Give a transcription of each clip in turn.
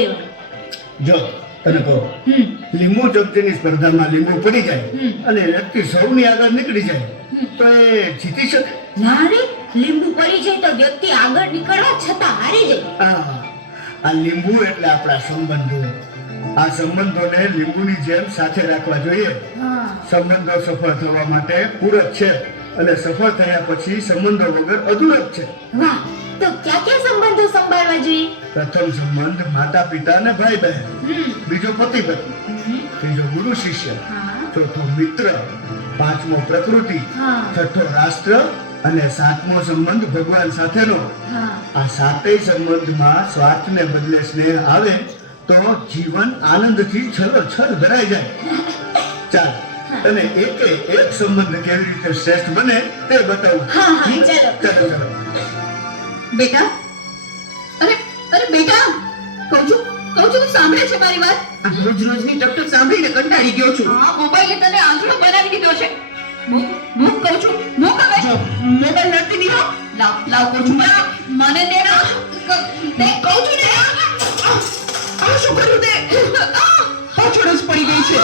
લેવાનું. જો તને કહો, લીંબુ ચમચીની સ્પર્ધામાં લીંબુ પડી જાય અને વ્યક્તિ સૌની આગળ નીકળી જાય તો એ જીતી શકે? ના રે, લીંબુ પડી જાય તો વ્યક્તિ આગળ નીકળવા છતાં હારી જાય. આ લીંબુ એટલે આપણા સંબંધો. આ સંબંધોને લીંબુની જેમ સાથે રાખવા જોઈએ. સંબંધો સફળ થવા માટે પૂરક છે અને સફળ થયા પછી સંબંધો વગર અધૂરક છે. વાહ, તો ક્યાં ક્યાં સંબંધો સંભાળવા જોઈએ? પ્રથમ સંબંધ માતા પિતા અને ભાઈ બહેન, બીજો પતિ પત્ની, ત્રીજો ગુરુ શિષ્ય, ચોથો મિત્ર, પાંચમો પ્રકૃતિ, છઠ્ઠો રાષ્ટ્ર અને સાતમો સંબંધ ભગવાન સાથેનો. આ સાતેય સંબંધમાં સ્વાર્થને બદલે સ્નેહ આવે તો જીવન આનંદથી છલોછલ ભરાઈ જાય. ચાલ, અને એક સંબંધ કેવી રીતે શ્રેષ્ઠ બને તે બતાવું. ચાલો. બેટા, અરે અરે બેટા, કહું છું તું સાંભળે છે મારી વાત? આ રોજની ટકટક સાંભળીને કંટાળી ગયો છું. આ મોબાઈલે તને આંધળો બનાવી દીધો છે. મૂક કહું છું, મૂક હવે. મોબાઈલ નથી દીધો. લાવ કહું છું. મને દે ના. તે કહું છું ને. આ શું કર્યું તે? પાછળ જ પડી ગઈ છે.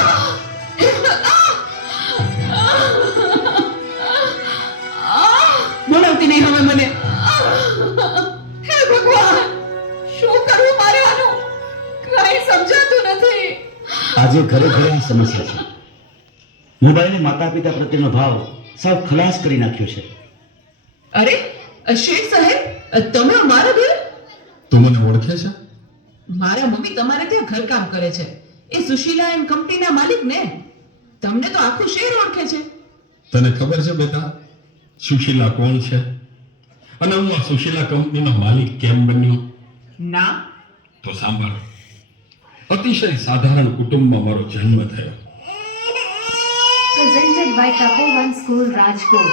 બોલાવતી નહીં હવે મને. હે ભગવાન, શું કરવું મારે આનું? કઈ સમજાતું નથી. આજે ખરેખર આ સમસ્યા છે. મોબાઈલે માતા પિતા પ્રત્યેનો ભાવ સાવ ખલાસ કરી નાખ્યો છે. અરે શેઠ સાહેબ, તમે અમારા ઘર? તું મને ઓળખે છે? મારા મમ્મી તમારે ત્યાં ઘરકામ કરે છે. એ સુશીલા એન્ડ કંપનીના માલિક ને. તમને તો આખું શહેર ઓળખે છે. તને ખબર છે બેટા સુશીલા કોણ છે અને હું આ સુશીલા કંપનીનો માલિક કેમ બન્યો? ના. તો સાંભળ. અતિશય સાધારણ કુટુંબમાં મારો જન્મ થયો. Presented by Tapovan School, Rajkot.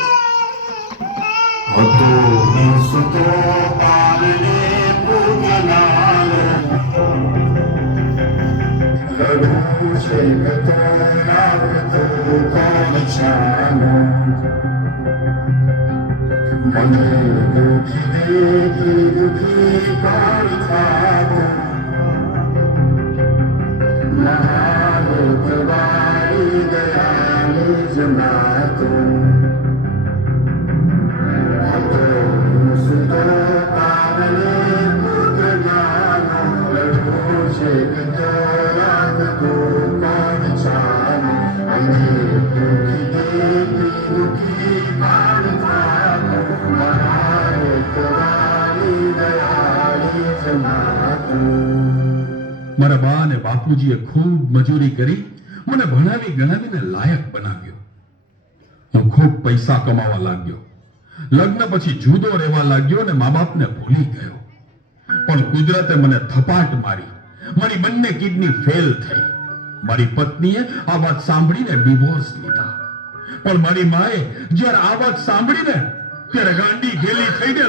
મારા બા અને બાપુજીએ ખૂબ મજૂરી કરી મને ભણાવી ગણાવીને લાયક બનાવ્યો. હું ખૂબ પૈસા કમાવા લાગ્યો. લગ્ન પછી જુદો રહેવા લાગ્યો અને મા બાપને ભૂલી ગયો. પણ કુદરતે મને થપાટ મારી. મારી બંને કિડની ફેલ થઈ. મારી પત્નીએ આ વાત સાંભળીને ડિવોર્સ લીધા. પણ મારી માએ જ્યારે આ વાત સાંભળીને ત્યારે ગાંડી ગેલી થઈને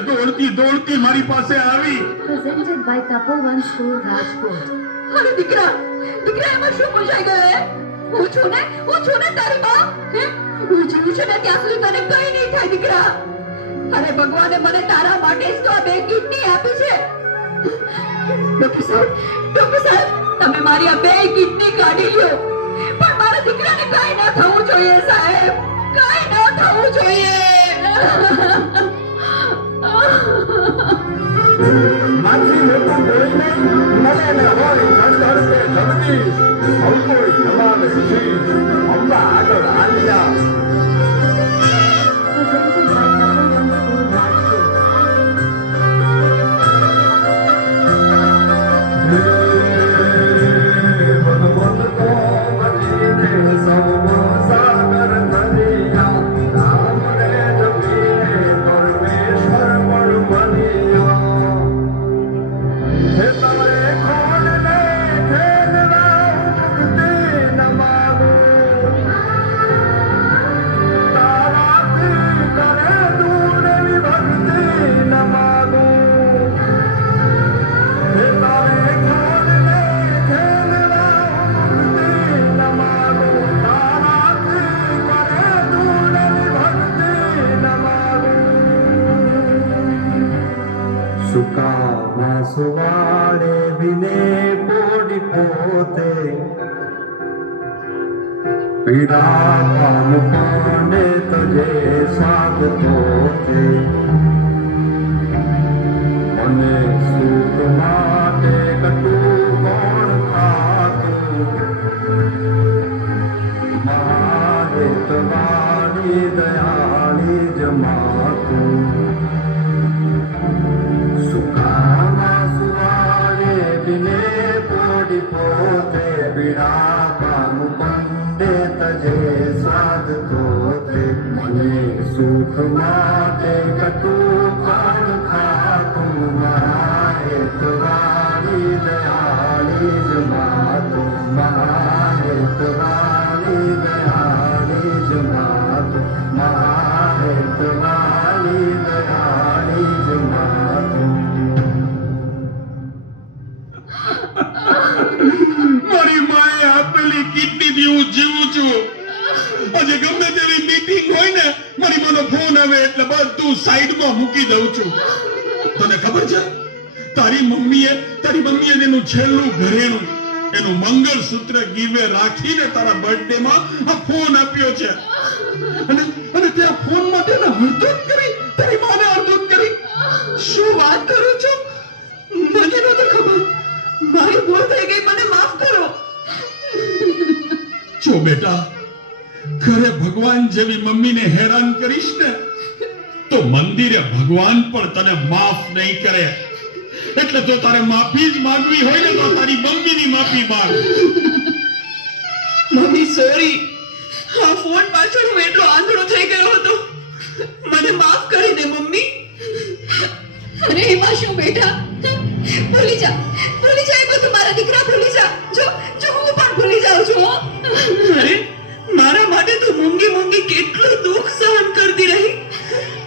દોડતી મારી પાસે આવી. Presented by Tapovan School, Rajkot. અરે દીકરા એમાં શું પૂછાઈ ગયો હે? હું છું ને તારી માં. હું જીવું છું ને ત્યાં સુધી તને કઈ નહીં થાય દીકરા. અરે ભગવાને મને તારા માટે જ તો આ બે કિડની આપી છે. ડોક્ટર સાહેબ, તમે મારી આ બે કિડની કાઢી લ્યો. પણ મારા દીકરાને કઈ ન થવું જોઈએ સાહેબ, કઈ ન થવું જોઈએ. માથી મોટું કોઈ નહીં, મને ન હોય ધડ કે જગદીશ, સૌ કોઈ જમાવે શીશ, અંબા આગળ Alia. Presented by Tapovan School, Rajkot. સુકામાં સુવાડે વિને પોતે પીડા પામુકાને તજે સાગતો તે મને સુખ માટે કટું કોણ ખાતું મારે તમારી દયાળી જમાતું સુખામાં સુવારે દિને પોડી પોતે પીડા પામુકંડે તજે સાધતો તે મને સુખ માટે કટું કોણ ખાતું મારે તમારી દયાળી જમાતું મારે તમારી દયાળી જમાતું મારે તમારી દયાળી જમાતું મારી માએ આપેલી કિડનીથી હું જીવું છું. આજે ગમે તેવી મીટિંગ હોય ને મારી માનો ફોન આવે એટલે બધું સાઈડમાં મૂકી દઉં છું. તને ખબર છે તારી મમ્મીએ એનું છેલ્લું ઘરેણું એનું મંગળસૂત્ર ગીવે રાખીને તારા બર્થડે માં આ ફોન આપ્યો છે અને ત્યાં ફોન માટે હળદૂત કરી તારી માને હળદૂત કરી. શું વાત કરો છો? મને નહોતું ખબર. મારી ભૂલ થઈ ગઈ, મને માફ કરો. જો બેટા ઘરે ભગવાન જેવી મમ્મીને હેરાન કરીશ ને તો મંદિરે ભગવાન પણ તને માફ નહીં કરે. એટલે જો તારે માફી જ માંગવી હોય ને તો તારી મમ્મીની માફી માંગ. Mummy sorry. આ ફોન પાછળ હું એટલો આંધળો થઈ ગયો હતો. મને માફ કરી દે મમ્મી. અરે એમાં શું બેટા, ભૂલી જા એ બધું. મારા દીકરા ભૂલી જા. જો હું પણ ભૂલી જાઉં છું. અરે મારા માટે તું મૂંગી કેટલું દુઃખ સહન કરતી રહી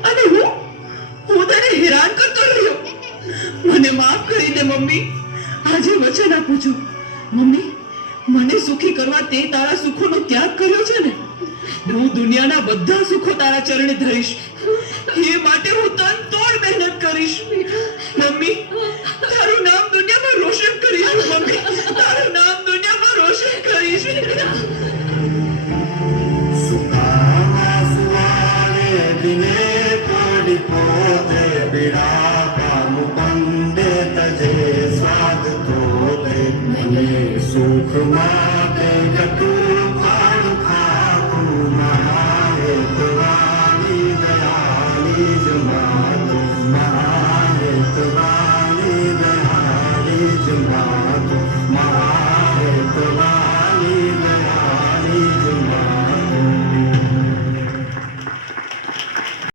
અને હું તને હેરાન કરતો રહ્યો. મને માફ કરી દે મમ્મી. આજે વચન આપું છું મમ્મી, મને સુખી કરવા તે તારા સુખોનો ત્યાગ કર્યો છે ને, હું દુનિયાના બધા સુખો તારા ચરણે ધરીશ. એ માટે હું તન તોડ મહેનત કરીશ. મમ્મી તારું નામ દુનિયામાં રોશન કરીશ. મમ્મી તારું નામ દુનિયામાં રોશન કરીશ. સુખામાં સુવારે દિને પોડી પોતે પીડા પામુકંડે તજે સાધતો તે મને સુખ માટે કટું કોણ ખાતું મારે તમારી દયાળી જમાતું મારે તમારી દયાળી જમાતું